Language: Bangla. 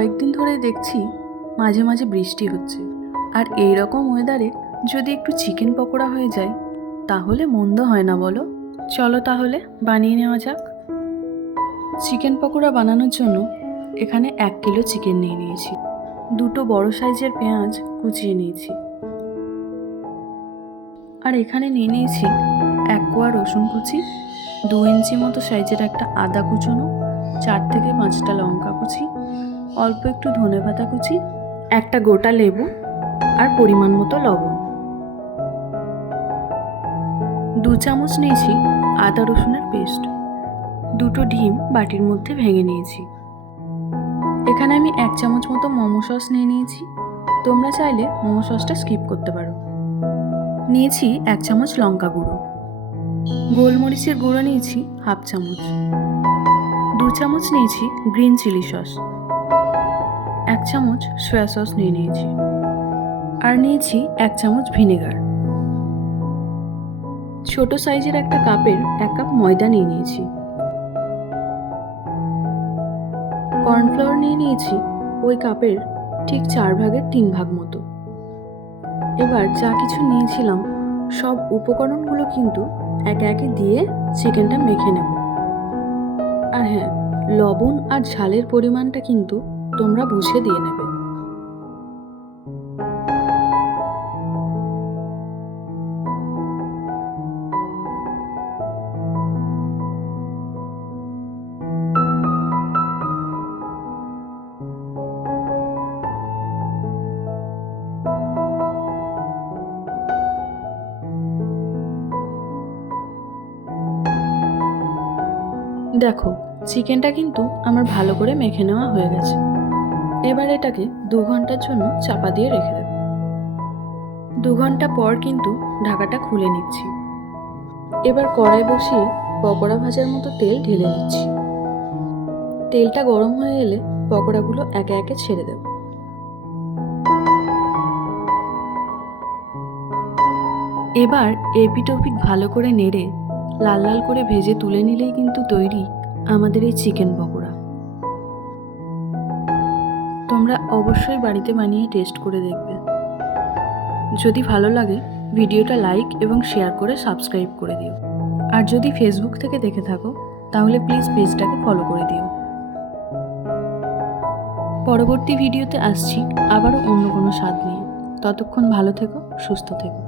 কয়েকদিন ধরে দেখছি মাঝে মাঝে বৃষ্টি হচ্ছে, আর এই রকম ওয়েদারে যদি একটু চিকেন পকোড়া হয়ে যায় তাহলে মন্দ হয় না বলো। চলো তাহলে বানিয়ে নেওয়া যাক। চিকেন পকোড়া বানানোর জন্য এখানে 1 কিলো চিকেন নিয়ে নিয়েছি। 2টো বড় সাইজের পেঁয়াজ কুচিয়ে নিয়েছি, আর এখানে নিয়ে নিয়েছি 1 কোয়া রসুন কুচি, 2 ইঞ্চি মতো সাইজের একটা আদা কুচোনো, 4 থেকে 5টা লঙ্কা কুচি, অল্প একটু ধনেপাতা কুচি, একটা গোটা লেবু, আর পরিমাণ মতো লবণ। 2 চামচ নিয়েছি আদা রসুনের পেস্ট। 2টো ডিম বাটির মধ্যে ভেঙে নিয়েছি। এখানে আমি 1 চামচ মতো মোমো সস নিয়ে নিয়েছি। তোমরা চাইলে মোমো সসটা স্কিপ করতে পারো। নিয়েছি 1 চামচ লঙ্কা গুঁড়ো, গোলমরিচের গুঁড়ো নিয়েছি 1/2 চামচ, 2 চামচ নিয়েছি গ্রিন চিলি সস, 1 চামচ সয়া সস নিয়ে নিয়েছি, আর নিয়েছি 1 চামচ ভিনেগার। ছোট সাইজের একটা কাপের 1 কাপ ময়দা নিয়ে নিয়েছি। কর্নফ্লাওয়ার নিয়ে নিয়েছি ওই কাপের ঠিক 4 ভাগের 3 ভাগ মতো। এবার যা কিছু নিয়েছিলাম সব উপকরণগুলো কিন্তু একে একে দিয়ে চিকেনটা মেখে নেব। আর হ্যাঁ, লবণ আর ঝালের পরিমাণটা কিন্তু তোমরা বুঝে দিয়ে নেবে। দেখো, চিকেনটা কিন্তু আমার ভালো করে মেখে নেওয়া হয়ে গেছে। এবার এটাকে 2 ঘন্টার জন্য চাপা দিয়ে রেখে দেব। 2 ঘন্টা পর কিন্তু ঢাকাটা খুলে নিচ্ছি। এবার কড়াই বসিয়ে পকোড়া ভাজার মতো তেল ঢেলে নিচ্ছি। তেলটা গরম হয়ে এলে পকোড়াগুলো একে একে ছেড়ে দেব। এবার এপিট ওপিট ভালো করে নেড়ে লাল লাল করে ভেজে তুলে নিলেই কিন্তু তৈরি আমাদের এই চিকেন পকোড়া। তোমরা অবশ্যই বাড়িতে বানিয়ে টেস্ট করে দেখবে। যদি ভালো লাগে ভিডিওটা লাইক এবং শেয়ার করে সাবস্ক্রাইব করে দিও। আর যদি ফেসবুক থেকে দেখে থাকো তাহলে প্লিজ পেজটাকে ফলো করে দিও। পরবর্তী ভিডিওতে আসছি আবারও অন্য কোনো স্বাদ নিয়ে। ততক্ষণ ভালো থেকো, সুস্থ থেকো।